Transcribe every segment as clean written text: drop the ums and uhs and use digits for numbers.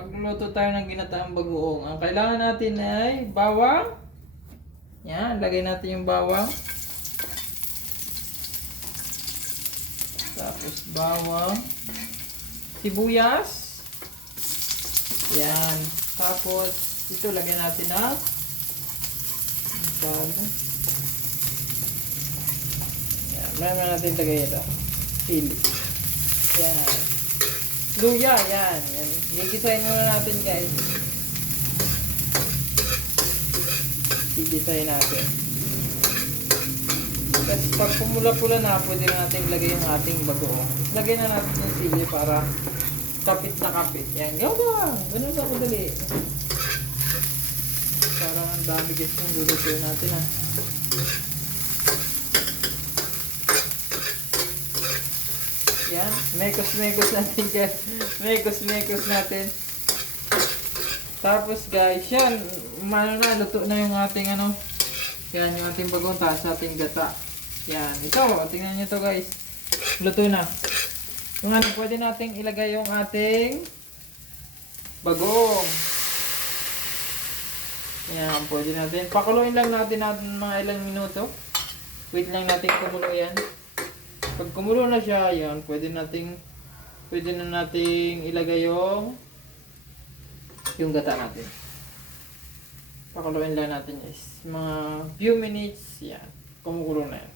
Magluluto tayo ng ginataang bagoong. Ang kailangan natin ay bawang. Yan, lagay natin yung bawang. Tapos bawang. Sibuyas. Yan. Tapos, ito lagyan natin ng yan, meron natin lagay ito. Sili. Yan. Luya, yan. Yan. Gigisahin muna natin, guys. Gigisahin natin. Tapos pag pumula-pula na, pwede na natin ilagay yung ating bagoong. Lagay na natin yung sili para kapit na kapit. Yan. Gawa! Ganun na madali. Parang ang dami guys yung lulutuin natin ha. Yan. Mekos-mekos natin guys. Mekos-mekos natin. Tapos guys, yan. Luto na yung ating ano. Yan, yung ating bagong taas ating gata. Yan. Ito, tingnan nyo to guys. Luto na. Yung ano, pwede nating ilagay yung ating bagong. Yan, pwede natin. Pakuluin lang natin mga ilang minuto. Wait lang natin kumulo yan. Pag kumulo na siya, yan, pwede na nating ilagay yung gata natin. Pakuluin lang natin guys. Mga few minutes, yan. Kumukulo na yan.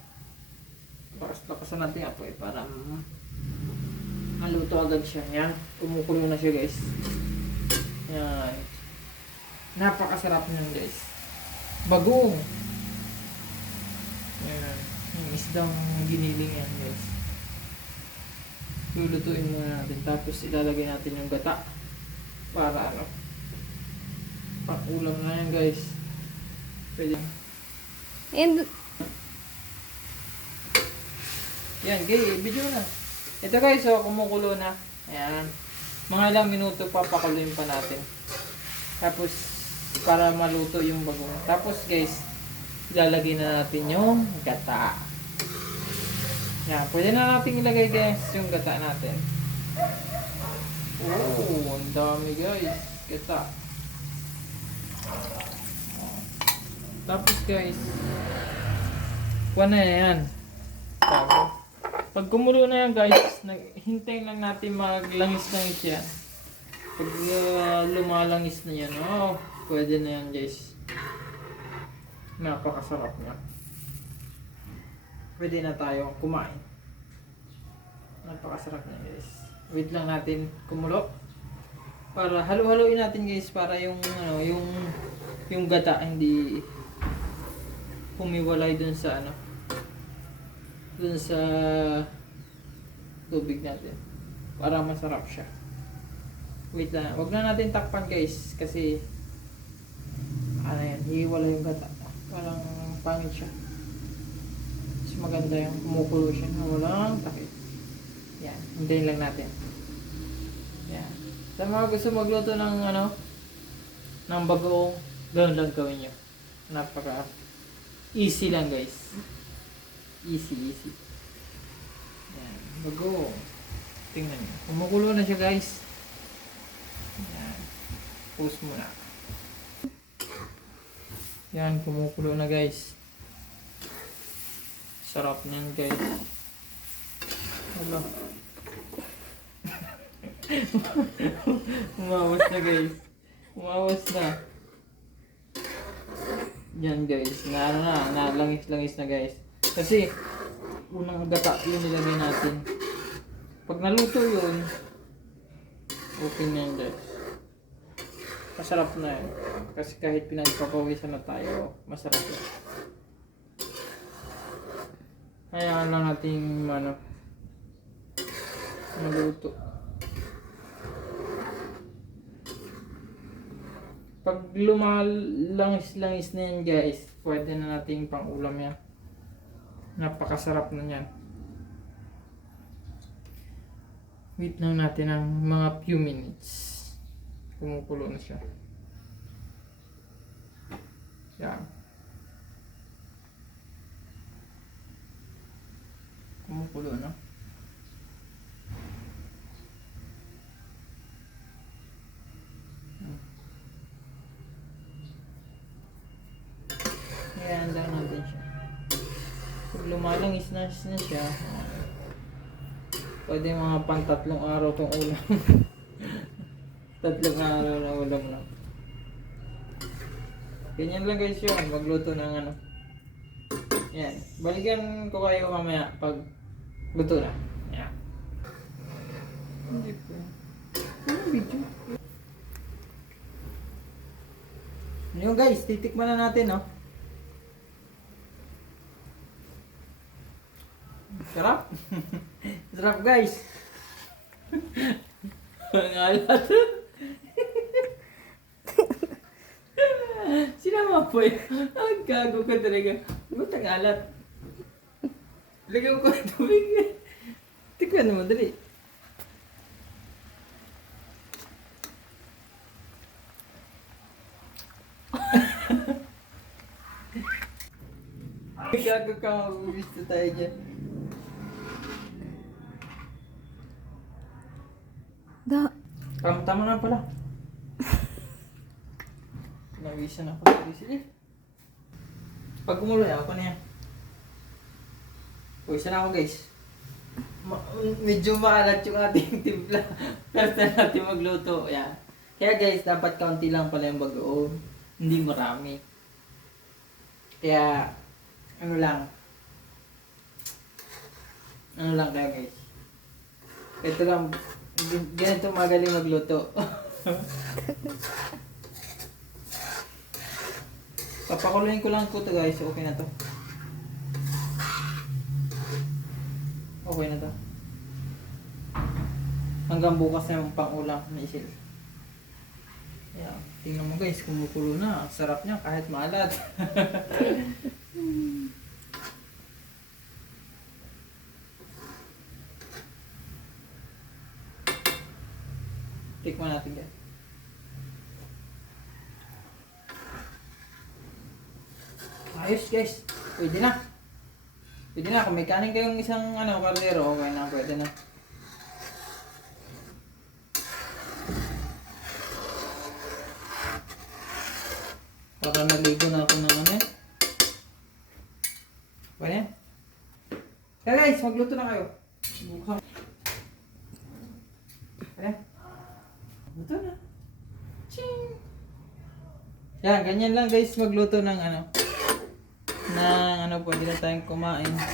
Lakasan natin apoy para maluto agad siya. Yan, kumukulo na siya guys. Yan. Napakasarap niyan guys. Bagong. Yan. Yung isdang giniling yan guys. Lulutuin muna natin. Tapos ilalagay natin yung gata. Para ano. Pang-ulam na yan guys. Pwede. And Yan, video na. Ito guys, so kumukulo na. Ayan. Mga ilang minuto papakuluin pa natin. Tapos, para maluto yung bagong. Tapos guys, ilalagay na natin yung gata. Yan, pwede na natin ilagay guys yung gata natin. Oh, ang dami guys. Gata. Tapos guys, kuha na yan. Pag kumulo na yan guys, hintayin lang natin maglangis-langis yan. Pag lumalangis na yan, oh, pwede na yan guys. Napakasarap niya. Pwede na tayo kumain. Napakasarap niya guys. Wait lang natin kumulo. Para halo-haloin natin guys para yung ano, yung gata hindi humiwalay dun sa ano, dun sa tubig natin para masarap siya. Wait lang, wag na natin takpan guys kasi ano yan, hiwala yung gata, parang pangit siya. Mas maganda yung kumukulo siya na walang takip. Yan, hintayin lang natin. Yan, sa mga gusto magluto ng ano, ng bagoong, ganoon lang gawin nyo. Napaka easy lang guys. Easy. Yan, bagoong. Tingnan nyo. Kumukulo na siya guys. Yan. Pause muna. Yan, kumukulo na guys. Sarap niyan guys. Hala. Umawas na guys. Umawas na. Yan guys. Nalangis-langis na guys. Kasi, unang gata yun nilagay natin. Pag naluto yun, okay na yun guys. Masarap na yun. Kasi kahit pinagpapawisan na tayo, masarap yun. Kaya lang natin maluto. Pag lumalangis-langis na yan guys, pwede na natin pang ulam yan. Napakasarap na yan. Wait lang natin ng mga few minutes. Kumukulo na siya. Yan. Kumukulo na. lumalangis na siya. Pwede mga pang 3 araw tong ulam. 3 araw na ulam na. Ganyan lang guys yun, magluto ng ano. Yan, balikan ko kayo mamaya pag luto na. Yan. Hindi po. Ano video? Yun guys, titikman na natin, no? Sarap. Sarap guys. Pangalat. Sinama po eh. Ang gago ka talaga. Ba't ang alat? Lagyan ko ng tubig. Tikman naman, dali. Gago ka, mag-gusto tayo dyan. Tama na pala. Nawisan ako. Sige. Pag kumulo na ako na yan. Uy, sana ako guys. Medyo maalat yung ating timpla. First time natin magluto. Yan. Kaya guys, dapat kaunti lang pala yung bagoong. Hindi marami. Kaya, ano lang kayo guys. Ito lang, ganito magaling magluto. Papakuluin ko lang po to guys, okay na to. Okay na to. Hanggang bukas na yung pang-ulam na isil. Yeah, tingnan mo guys, kumukulo na. Ang sarap niya kahit maalat. Tikman natin guys. Ayos guys. Pwede na. Pwede na. Kung may kanin kayong isang kaldero, okay na. Pwede na. Para naligo na ako ng ano eh. Pwede yan. Kaya guys, magluto na kayo. Buksan. Pwede. Luto na. Ching! Yan, ganyan lang guys magluto ng pwede na tayong kumain.